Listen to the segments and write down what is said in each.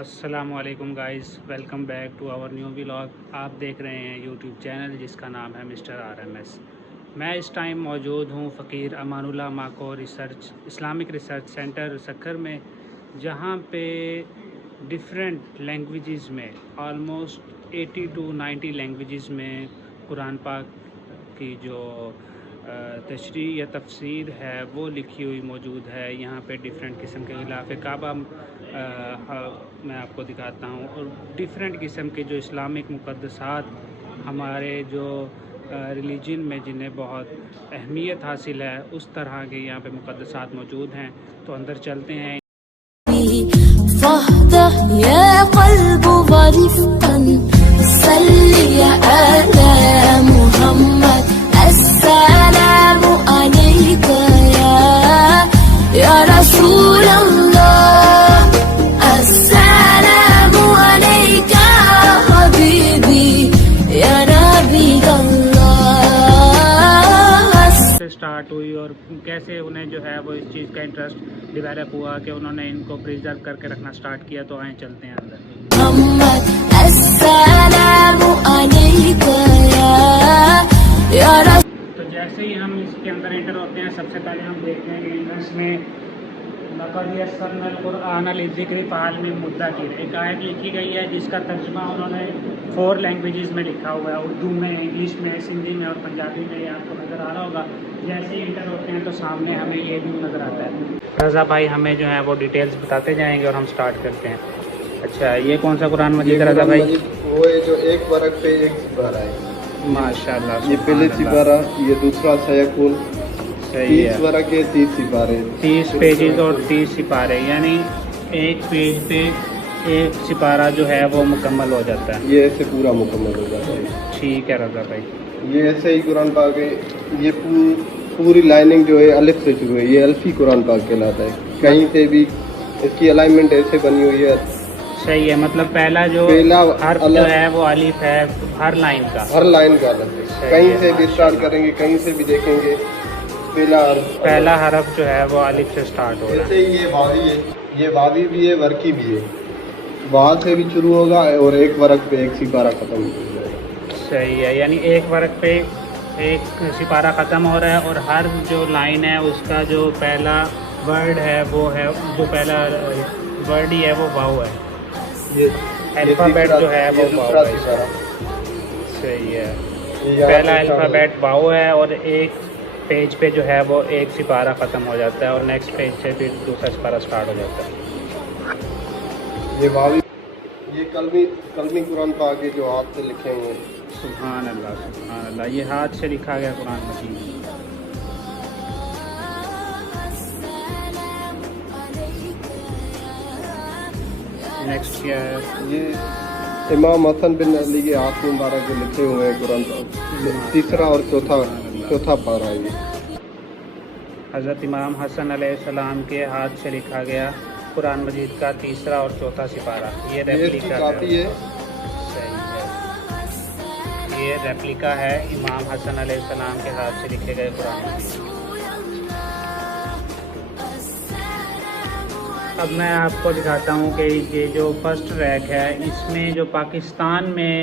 السلام علیکم guys, welcome back to our new vlog. آپ دیکھ رہے ہیں یوٹیوب چینل جس کا نام ہے مسٹر RMS۔ میں اس ٹائم موجود ہوں فقیر Aman Ullah ماکو Islamic research centre Sukkur میں، جہاں پہ ڈفرینٹ لینگویجز میں آلموسٹ 80 to 90 لینگویجز میں قرآن پاک کی جو تشریح یا تفسیر ہے وہ لکھی ہوئی موجود ہے۔ یہاں پہ ڈفرینٹ قسم کے غلاف کعبہ میں آپ کو دکھاتا ہوں، اور ڈفرینٹ قسم کے جو اسلامک مقدسات ہمارے جو ریلیجن میں جنہیں بہت اہمیت حاصل ہے، اس طرح کے یہاں پہ مقدسات موجود ہیں۔ تو اندر چلتے ہیں۔ فاهدى يا قلب ورفقا صلي على محمد السلام عليك يا رسول الله السلام عليك يا حبيبي يا نبي الله اسٹارٹ ہوئی اور کیسے انہیں جو ہے وہ اس چیز کا انٹرسٹ ڈیولپ ہوا کہ انہوں نے ان کو پریزرو کر کے رکھنا سٹارٹ کیا۔ تو آئیں چلتے ہیں اندر۔ محمد السلام عليك يا رسول تو جیسے ہی ہم اس کے اندر انٹر ہوتے ہیں، سب سے پہلے ہم دیکھتے ہیں کہ انٹرس میں لقد یسرنا القرآن للذکر فہل من مدکر ایک آیت لکھی گئی ہے جس کا ترجمہ انہوں نے 4 لینگویجز میں لکھا ہوا ہے، اردو میں، انگلش میں، سندھی میں اور پنجابی میں۔ یہ آپ کو نظر آ رہا ہوگا۔ جیسے ہی انٹر ہوتے ہیں تو سامنے ہمیں یہ بھی نظر آتا ہے۔ رضا بھائی ہمیں جو ہے وہ ڈیٹیلز بتاتے جائیں گے اور ہم سٹارٹ کرتے ہیں۔ اچھا، یہ کون سا قرآن مجید ہے رضا بھائی؟ وہ ہے جو ایک ورق پہ ایک سپارہ ہے۔ ماشاءاللہ، یہ پہلے سپارہ، یہ دوسرا سیکول، صحیح 30 ہے۔ ورق کے 30 سپارے، 30 پیجز اور 30 سپارے، یعنی ایک پیج پہ ایک سپارہ جو ہے وہ مکمل ہو جاتا ہے۔ یہ ایسے پورا مکمل ہو جاتا ہے۔ ٹھیک ہے رضا بھائی۔ یہ ایسے ہی قرآن پاک ہے۔ یہ پوری لائننگ جو ہے الف سے شروع ہے، یہ الفی قرآن پاک کہلاتا ہے۔ کہیں سے بھی اس کی الائنمنٹ ایسے بنی ہوئی ہے۔ صحیح ہے، مطلب پہلا حرف جو ہے وہ الف ہے ہر لائن کا، ہر لائن کا الگ ہے۔ کہیں سے بھی اسٹارٹ کریں گے، کہیں سے بھی دیکھیں گے، پہلا حرف جو ہے وہ الف سے سٹارٹ ہو رہا ہے۔ جیسے یہ واوی ہے، یہ واوی بھی ہے، ورکی بھی ہے۔ وہاں سے بھی شروع ہوگا اور ایک ورق پہ ایک سپارہ ختم ہو جائے گا۔ صحیح ہے، یعنی ایک ورق پہ ایک سپارہ ختم ہو رہا ہے، اور ہر جو لائن ہے اس کا جو پہلا ورڈ ہے وہ ہے، جو پہلا ورڈ ہی ہے وہ واو ہے۔ الفابیٹ جو ہے وہ واو ہے۔ صحیح ہے، پہلا الفابیٹ واو ہے، اور ایک پیج پہ جو ہے وہ ایک سپارہ ختم ہو جاتا ہے، اور نیکسٹ پیج سے پھر دوسرا سپارہ سٹارٹ ہو جاتا ہے۔ یہ واوی، یہ کلمی قرآن پاک ہے جو ہاتھ سے لکھے ہوئے ہیں۔ سبحان اللہ، سبحان اللہ، یہ ہاتھ سے لکھا گیا قرآن مجید۔ نیکسٹ کیا ہے؟ یہ امام حسن بن علی کے ہاتھ مبارک کے لکھے ہوئے ہیں قرآن پاک، تیسرا اور چوتھا پارہ ہے یہ۔ حضرت امام حسن علیہ السلام کے ہاتھ سے لکھا گیا قرآن مجید کا تیسرا اور چوتھا سپارہ۔ یہ ریپلیکا کافی ہے۔ صحیح ہے، یہ ریپلیکا ہے امام حسن علیہ السلام کے ہاتھ سے لکھے گئے قرآن مجید۔ اب میں آپ کو دکھاتا ہوں کہ یہ جو فرسٹ ریک ہے، اس میں جو پاکستان میں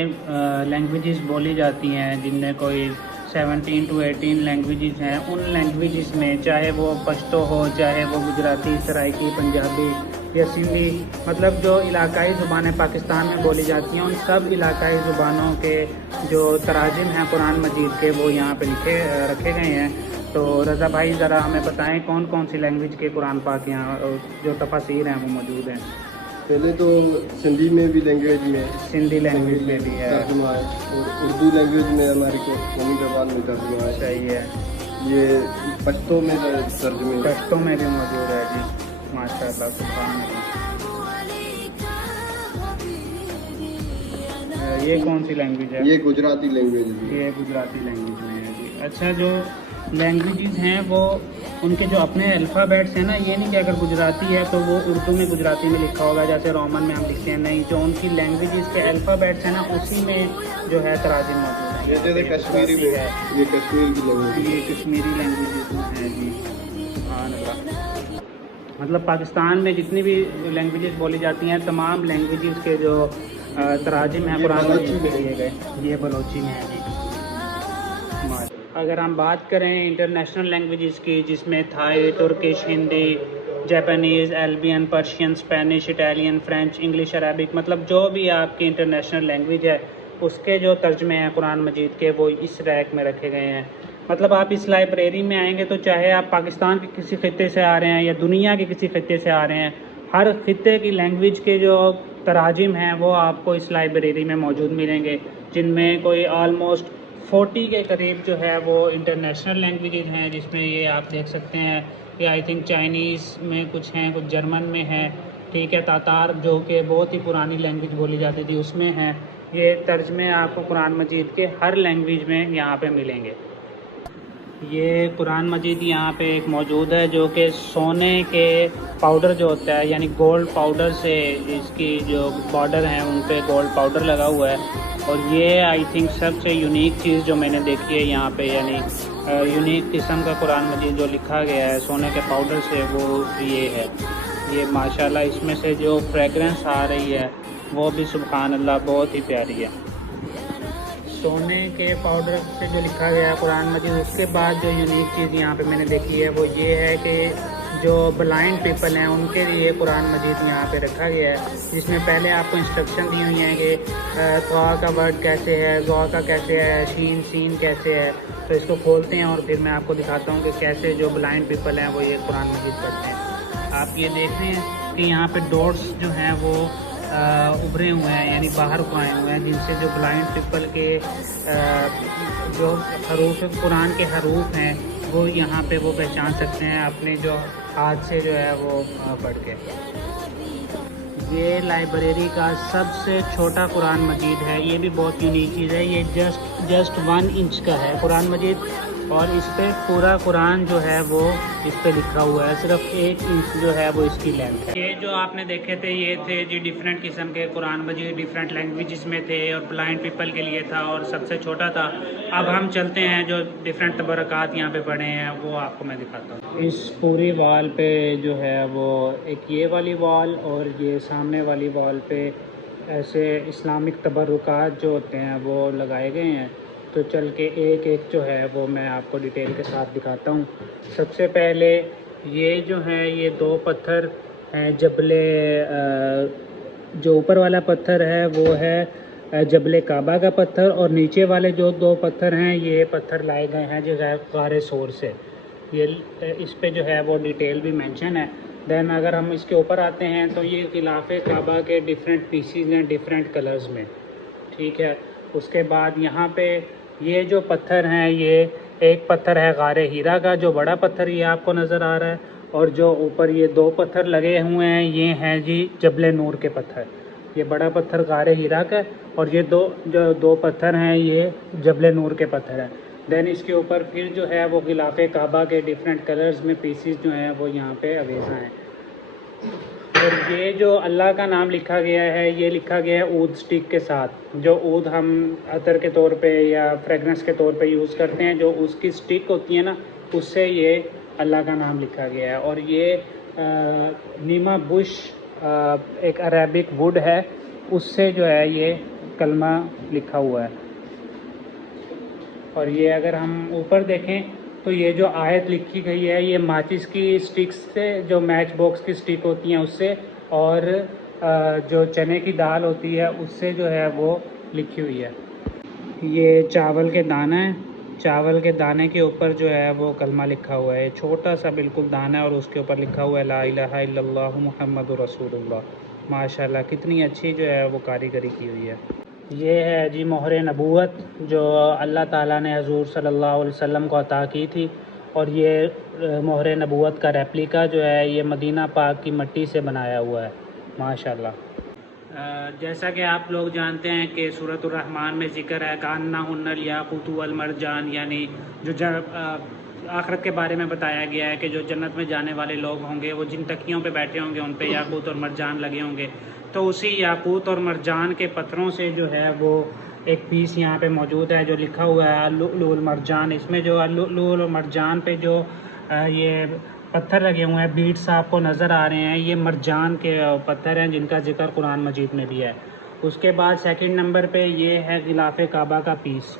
لینگویجز بولی جاتی ہیں، جن میں کوئی 17 to 18 لینگویجز ہیں، ان لینگویجز میں چاہے وہ پشتو ہو، چاہے وہ گجراتی، سرائکی، پنجابی یا سندھی، مطلب جو علاقائی زبانیں پاکستان میں بولی جاتی ہیں، ان سب علاقائی زبانوں کے جو تراجم ہیں قرآن مجید کے وہ یہاں پہ رکھے گئے ہیں۔ تو رضا بھائی ذرا ہمیں بتائیں کون کون سی لینگویج کے قرآن پاک یہاں جو تفاسیر ہیں وہ موجود ہیں؟ پہلے تو سندھی میں بھی لینگویج میں، سندھی لینگویج میں بھی ہے، ترجمہ ہے، اور اردو لینگویج میں ہماری قومی زبان میں ترجمہ ہے۔ صحیح ہے، یہ پشتو میں ترجمے ہیں۔ پشتو میں بھی موجود ہے جی۔ ماشاء اللہ، سبحان اللہ۔ یہ کون سی لینگویج ہے؟ یہ گجراتی لینگویج ہے۔ یہ گجراتی لینگویج میں ہے جی۔ اچھا، جو لینگویجز ہیں وہ ان کے جو اپنے الفابیٹس ہیں نا، یہ نہیں کہ اگر گجراتی ہے تو وہ اردو میں گجراتی میں لکھا ہوگا جیسے رومن میں ہم لکھتے ہیں، نہیں، جو ان کی لینگویجز کے الفابیٹس ہیں نا اسی میں جو ہے تراجم موجود ہیں۔ جیسے کشمیری میں ہے، یہ کشمیر کی لینگویج ہے۔ یہ کشمیری لینگویجز میں ہے جی۔ سبحان اللہ۔ مطلب پاکستان میں جتنی بھی لینگویجز بولی جاتی ہیں تمام لینگویجز کے جو تراجم ہیں قرآن مجید میں دیے گئے. یہ بلوچی میں ہے جی. اگر ہم بات کریں انٹرنیشنل لینگویجز کی جس میں تھائی، ترکش، ہندی، جاپانیز، البین، Persian, Spanish, Italian, French, English, Arabic, مطلب جو بھی آپ کی انٹرنیشنل لینگویج ہے اس کے جو ترجمے ہیں قرآن مجید کے وہ اس ریک میں رکھے گئے ہیں. مطلب آپ اس لائبریری میں آئیں گے تو چاہے آپ پاکستان کے کسی خطے سے آ رہے ہیں یا دنیا کے کسی خطے سے آ رہے ہیں، ہر خطے کی لینگویج کے جو تراجم ہیں وہ آپ کو اس لائبریری میں موجود ملیں گے، جن میں کوئی آلموسٹ 40 کے قریب جو ہے وہ انٹرنیشنل لینگویجز ہیں، جس میں یہ آپ دیکھ سکتے ہیں کہ آئی تھنک چائنیز میں کچھ ہیں، کچھ جرمن میں ہے، ٹھیک ہے، تاتار جو کہ بہت ہی پرانی لینگویج بولی جاتی تھی اس میں ہیں. یہ ترجمے آپ کو قرآن مجید کے ہر لینگویج میں یہاں پہ ملیں گے. یہ قرآن مجید یہاں پہ ایک موجود ہے جو کہ سونے کے پاؤڈر جو ہوتا ہے یعنی گولڈ پاؤڈر سے اس کی جو بارڈر ہیں ان پہ گولڈ پاؤڈر لگا ہوا ہے. اور یہ آئی تھنک سب سے یونیک چیز جو میں نے دیکھی ہے یہاں پہ، یعنی یونیک قسم کا قرآن مجید جو لکھا گیا ہے سونے کے پاؤڈر سے وہ یہ ہے. یہ ماشاءاللہ اس میں سے جو فریگرنس آ رہی ہے وہ بھی سبحان اللہ بہت ہی پیاری ہے. سونے کے پاؤڈر سے جو لکھا گیا ہے قرآن مجید. اس کے بعد جو یونیک چیز یہاں پہ میں نے دیکھی ہے وہ یہ ہے کہ جو بلائنڈ پیپل ہیں ان کے لیے قرآن مجید یہاں پہ رکھا گیا ہے، جس میں پہلے آپ کو انسٹرکشن دی ہوئی ہیں کہ طا کا ورڈ کیسے ہے، ذا کا کیسے ہے، شین سین کیسے ہے. تو اس کو کھولتے ہیں اور پھر میں آپ کو دکھاتا ہوں کہ کیسے جو بلائنڈ پیپل ہیں وہ یہ قرآن مجید پڑھتے ہیں. آپ یہ دیکھ رہے ہیں کہ یہاں پہ ڈاٹس جو ہیں وہ ابھرے ہوئے ہیں، یعنی باہر کو آئے ہوئے ہیں، جن سے جو بلائنڈ پیپل کے جو حروف قرآن کے حروف ہیں وہ یہاں پہ وہ پہچان سکتے ہیں اپنے جو ہاتھ سے جو ہے وہ پڑھ کے. یہ لائبریری کا سب سے چھوٹا قرآن مجید ہے. یہ بھی بہت یونیک چیز ہے. یہ جسٹ 1 انچ کا ہے قرآن مجید، اور اس پہ پورا قرآن جو ہے وہ اس پہ لکھا ہوا ہے. صرف 1 انچ جو ہے وہ اس کی لینتھ ہے. یہ جو آپ نے دیکھے تھے یہ تھے جی ڈیفرنٹ قسم کے قرآن مجید، ڈیفرنٹ لینگویجز میں تھے اور بلائنڈ پیپل کے لیے تھا اور سب سے چھوٹا تھا. اب ہم چلتے ہیں جو ڈیفرنٹ تبرکات یہاں پہ پڑھے ہیں وہ آپ کو میں دکھاتا ہوں. اس پوری وال پہ جو ہے وہ ایک یہ والی وال اور یہ سامنے والی وال پہ ایسے اسلامک تبرکات جو ہوتے ہیں وہ لگائے گئے ہیں. تو چل کے ایک ایک جو ہے وہ میں آپ کو ڈیٹیل کے ساتھ دکھاتا ہوں. سب سے پہلے یہ جو ہے یہ 2 پتھر ہیں. جبل جو اوپر والا پتھر ہے وہ ہے جبل کعبہ کا پتھر، اور نیچے والے جو 2 پتھر ہیں یہ پتھر لائے گئے ہیں جو غار سور سے. یہ اس پہ جو ہے وہ ڈیٹیل بھی مینشن ہے. دین اگر ہم اس کے اوپر آتے ہیں تو یہ غلاف کعبہ کے ڈیفرنٹ پیسز ہیں ڈیفرنٹ کلرز میں، ٹھیک ہے. اس کے بعد یہاں پہ یہ جو پتھر ہیں یہ ایک پتھر ہے غار ہیرا کا جو بڑا پتھر یہ آپ کو نظر آ رہا ہے، اور جو اوپر یہ 2 پتھر لگے ہوئے ہیں یہ ہیں جی جبل نور کے پتھر. یہ بڑا پتھر غار ہیرا کا اور یہ جو 2 پتھر ہیں یہ جبل نور کے پتھر ہیں. دین اس کے اوپر پھر جو ہے وہ غلاف کعبہ کے ڈیفرنٹ کلرز میں پیسز جو ہیں وہ یہاں پہ اویزہ ہیں. اور یہ جو اللہ کا نام لکھا گیا ہے یہ لکھا گیا ہے عود سٹک کے ساتھ. جو عود ہم عطر کے طور پہ یا فریگرنس کے طور پہ یوز کرتے ہیں، جو اس کی سٹک ہوتی ہے نا اس سے یہ اللہ کا نام لکھا گیا ہے. اور یہ نیما بش ایک عربک ووڈ ہے، اس سے جو ہے یہ کلمہ لکھا ہوا ہے. اور یہ اگر ہم اوپر دیکھیں تو یہ جو آیت لکھی گئی ہے یہ ماچس کی سٹکس سے، جو میچ باکس کی سٹک ہوتی ہیں اس سے، اور جو چنے کی دال ہوتی ہے اس سے جو ہے وہ لکھی ہوئی ہے. یہ چاول کے دانے ہیں، چاول کے دانے کے اوپر جو ہے وہ کلمہ لکھا ہوا ہے. چھوٹا سا بالکل دانہ ہے اور اس کے اوپر لکھا ہوا ہے لا الہ الا اللہ محمد رسول اللہ. ماشاءاللہ کتنی اچھی جو ہے وہ کاریگری کی ہوئی ہے. یہ ہے جی مہر نبوت جو اللہ تعالیٰ نے حضور صلی اللہ علیہ وسلم کو عطا کی تھی، اور یہ مہر نبوت کا ریپلیکا جو ہے یہ مدینہ پاک کی مٹی سے بنایا ہوا ہے. ماشاءاللہ. جیسا کہ آپ لوگ جانتے ہیں کہ سورۃ الرحمن میں ذکر ہے کأنہن الیاقوت والمرجان، یعنی جو آخرت کے بارے میں بتایا گیا ہے کہ جو جنت میں جانے والے لوگ ہوں گے وہ جن تکیوں پہ بیٹھے ہوں گے ان پہ یاقوت اور مرجان لگے ہوں گے. تو اسی یاقوت اور مرجان کے پتھروں سے جو ہے وہ ایک پیس یہاں پہ موجود ہے جو لکھا ہوا ہے اللؤلؤ والمرجان. اس میں جو اللؤلؤ والمرجان پہ جو یہ پتھر لگے ہوئے ہیں، بیٹس آپ کو نظر آ رہے ہیں، یہ مرجان کے پتھر ہیں جن کا ذکر قرآن مجید میں بھی ہے۔ اس کے بعد سیکنڈ نمبر پہ یہ ہے غلاف کعبہ کا پیس۔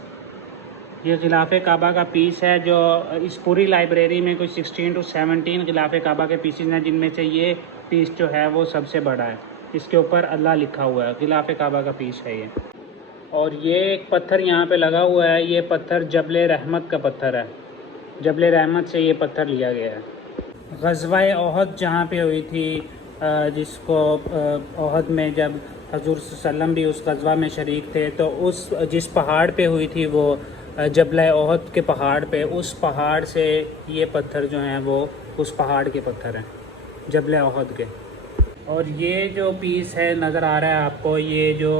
یہ غلاف کعبہ کا پیس ہے جو اس پوری لائبریری میں کوئی 16 to 17 غلاف کعبہ کے پیسز ہیں، جن میں سے یہ پیس جو ہے وہ سب سے بڑا ہے۔ اس کے اوپر اللہ لکھا ہوا ہے، غلاف کعبہ کا پیس ہے یہ۔ اور یہ ایک پتھر یہاں پہ لگا ہوا ہے، یہ پتھر جبل رحمت کا پتھر ہے، جبل رحمت سے یہ پتھر لیا گیا ہے۔ غزوہ احد جہاں پہ ہوئی تھی، جس کو احد میں جب حضور صلی اللہ علیہ وسلم بھی اس غزوہ میں شریک تھے، تو اس جس پہاڑ پہ ہوئی تھی وہ جبل احد کے پہاڑ پہ، اس پہاڑ سے یہ پتھر جو ہیں وہ اس پہاڑ کے پتھر ہیں، جبل احد کے۔ اور یہ جو پیس ہے نظر آ رہا ہے آپ کو، یہ جو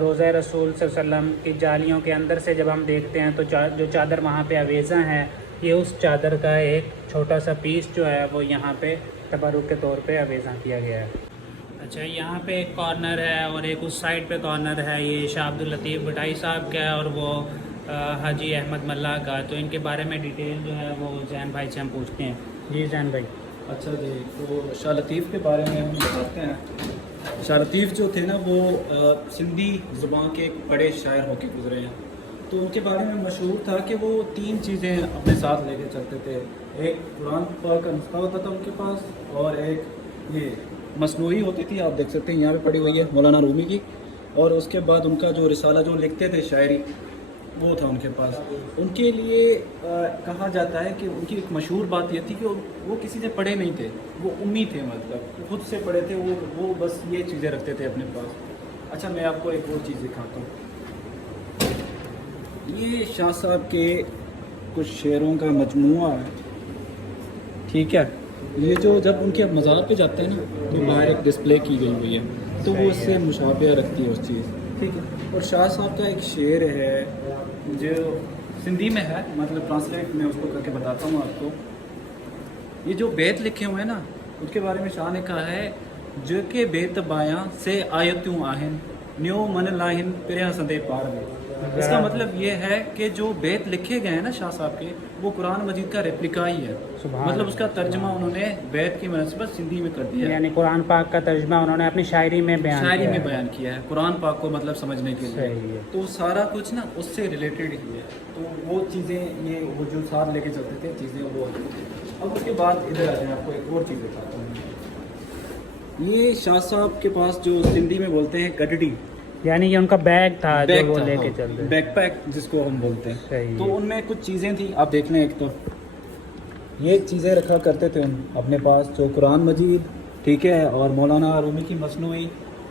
روضہ رسول صلی اللہ علیہ وسلم کی جالیوں کے اندر سے جب ہم دیکھتے ہیں تو جو چادر وہاں پہ آویزاں ہیں، یہ اس چادر کا ایک چھوٹا سا پیس جو ہے وہ یہاں پہ تبرک کے طور پہ آویزاں کیا گیا ہے۔ اچھا، یہاں پہ ایک کارنر ہے اور ایک اس سائڈ پہ کارنر ہے، یہ شاہ عبداللطیف بٹائی صاحب کا ہے اور وہ حاجی احمد ملا کا۔ تو ان کے بارے میں ڈیٹیل جو ہے وہ زین بھائی سے ہم پوچھتے ہیں۔ جی زین بھائی۔ اچھا جی، تو شاہ لطیف کے بارے میں ہم بتاتے ہیں۔ شاہ لطیف جو تھے نا وہ سندھی زبان کے ایک بڑے شاعر ہو کے گزرے ہیں۔ تو ان کے بارے میں مشہور تھا کہ وہ 3 چیزیں اپنے ساتھ لے کے چلتے تھے، ایک قرآن پاک کا نسخہ ہوتا تھا ان کے پاس، اور ایک یہ مصنوعی ہوتی تھی، آپ دیکھ سکتے ہیں یہاں پہ پڑی ہوئی ہے مولانا رومی کی، اور اس کے بعد ان کا جو رسالہ جو لکھتے تھے شاعری، وہ تھا ان کے پاس۔ ان کے لیے کہا جاتا ہے کہ ان کی ایک مشہور بات یہ تھی کہ وہ کسی سے پڑھے نہیں تھے، وہ امی تھے، مطلب خود سے پڑھے تھے، وہ بس یہ چیزیں رکھتے تھے اپنے پاس۔ اچھا، میں آپ کو ایک اور چیز دکھاتا ہوں۔ یہ شاہ صاحب کے کچھ شعروں کا مجموعہ ہے، ٹھیک ہے۔ یہ جو جب ان کے مزار پہ جاتے ہیں نا تو باہر ایک ڈسپلے کی گئی ہوئی ہے، تو وہ اس سے مشابہہ رکھتی ہے اس چیز، ٹھیک ہے۔ اور شاہ صاحب کا ایک شعر ہے جو سندھی میں ہے، مطلب ٹرانسلیٹ میں اس کو کر کے بتاتا ہوں آپ کو۔ یہ جو بیت لکھے ہوئے ہیں نا، اس کے بارے میں شاہ نے کہا ہے، جو کہ بیت بایاں سے آیتوں آہن نیو من لاہن پریا سندے پار میں۔ اس کا مطلب یہ ہے کہ جو بیت لکھے گئے ہیں نا شاہ صاحب کے، وہ قرآن مجید کا ریپلیکا ہی ہے، مطلب اس کا ترجمہ انہوں نے بیت کی مناسبت سندھی میں کر دیا ہے، یعنی قرآن پاک کا ترجمہ انہوں نے اپنی شاعری میں بیان کیا ہے قرآن پاک کو مطلب سمجھنے کے لیے۔ صحیح ہے۔ تو سارا کچھ نا اس سے ریلیٹڈ ہی ہے، تو وہ چیزیں یہ وہ جو ساتھ لے کے چلتے تھے چیزیں وہ۔ اب اس کے بعد ادھر آ جائیں، آپ کو ایک اور چیز دکھاتا ہوں۔ یہ شاہ صاحب کے پاس جو سندھی میں بولتے ہیں گڈڑی، یعنی یہ ان کا بیگ تھا جو وہ لے کے چلتے، بیک پیک جس کو ہم بولتے ہیں۔ صحیح تو ہے۔ ان میں کچھ چیزیں تھیں، آپ دیکھ لیں۔ ایک تو یہ چیزیں رکھا کرتے تھے ان اپنے پاس، جو قرآن مجید، ٹھیک ہے، اور مولانا رومی کی مصنوعی،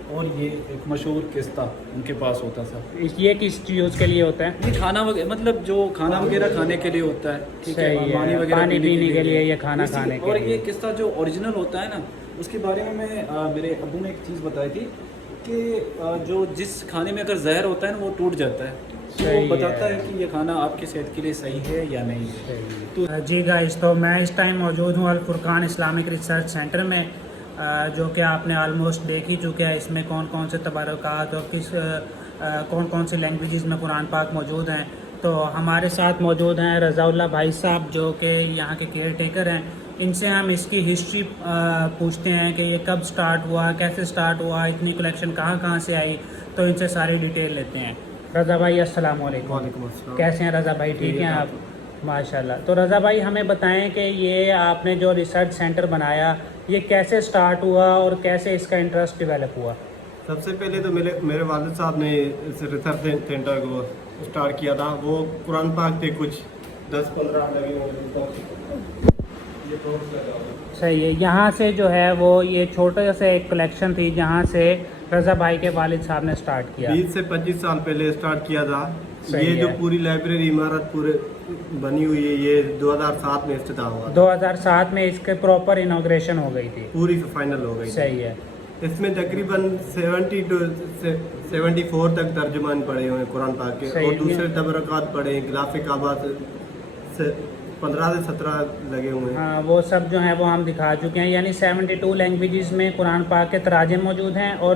اور یہ ایک مشہور قصہ ان کے پاس ہوتا تھا۔ یہ کس چیز کے لیے ہوتا ہے؟ یہ کھانا وغیرہ، مطلب جو کھانا وغیرہ کھانے کے لیے ہوتا ہے، ٹھیک ہے، صحیح ہے، پانی وغیرہ پانی پینے کے لیے یا کھانا اسی- کھانے کے اور لیے۔ یہ قصہ جو اوریجنل ہوتا ہے نا، اس کے بارے میں میرے ابو نے ایک چیز بتائی تھی کہ جو جس کھانے میں اگر زہر ہوتا ہے نا وہ ٹوٹ جاتا ہے، تو وہ صحیح بتاتا ہے ہے کہ یہ کھانا آپ کی صحت کے لیے صحیح ہے یا نہیں ہے۔ تو جی گائز، تو میں اس ٹائم موجود ہوں الفرقان اسلامک ریسرچ سینٹر میں، جو کہ آپ نے آلموسٹ دیکھ ہی چکے ہیں۔ اس میں کون کون سے تبرکات اور کون کون سی لینگویجز میں قرآن پاک موجود ہیں۔ تو ہمارے ساتھ موجود ہیں رضا اللہ بھائی صاحب، جو کہ یہاں کے کیئر ٹیکر ہیں۔ ان سے ہم اس کی ہسٹری پوچھتے ہیں کہ یہ کب سٹارٹ ہوا، کیسے سٹارٹ ہوا، اتنی کلیکشن کہاں کہاں سے آئی، تو ان سے ساری ڈیٹیل لیتے ہیں۔ رضا بھائی السلام علیکم۔ وعلیکم السلام۔ کیسے ہیں رضا بھائی؟ ٹھیک ہیں آپ؟ ماشاء اللہ۔ تو رضا بھائی ہمیں بتائیں کہ یہ آپ نے جو ریسرچ سینٹر بنایا، یہ کیسے سٹارٹ ہوا اور کیسے اس کا انٹرسٹ ڈیولپ ہوا؟ سب سے پہلے تو میرے والد صاحب نے اس ریسرچ سینٹر کو اسٹارٹ کیا تھا۔ وہ قرآن پاک تھے کچھ 10-15 لگے ہوئے۔ صحیح ہے۔ یہاں سے جو ہے وہ یہ چھوٹا سا ایک کلیکشن تھی جہاں سے رضا بھائی کے والد صاحب نے سٹارٹ کیا۔ 20 سے 25 سال پہلے اسٹارٹ کیا تھا۔ صحیح یہ جو ہے۔ پوری لائبریری عمارت پورے بنی ہوئی ہے، یہ 2007 میں افتتاح ہوا تھا۔ 2007 میں اس کے پراپر انوگریشن ہو گئی تھی، پوری فائنل ہو گئی۔ صحیح ہے۔ اس میں تقریباً 70 to 74 تک ترجمان پڑھے ہوئے ہیں قرآن پاک کے، صحیح اور ہے۔ دوسرے تبرکات پڑھے ہیں، غلاف کعبہ سے 15 سے 17 لگے ہوئے ہیں۔ ہاں، وہ سب جو ہیں وہ ہم دکھا چکے ہیں، یعنی 72 لینگویجز میں قرآن پاک کے تراجم موجود ہیں، اور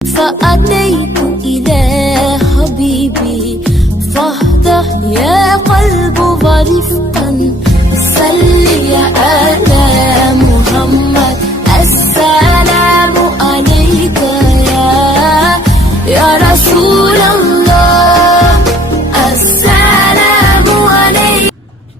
فأتيت إلى حبيبي فاهدأ يا قلب ورفقا صل على محمد السلام عليك يا رسول الله السلام عليك.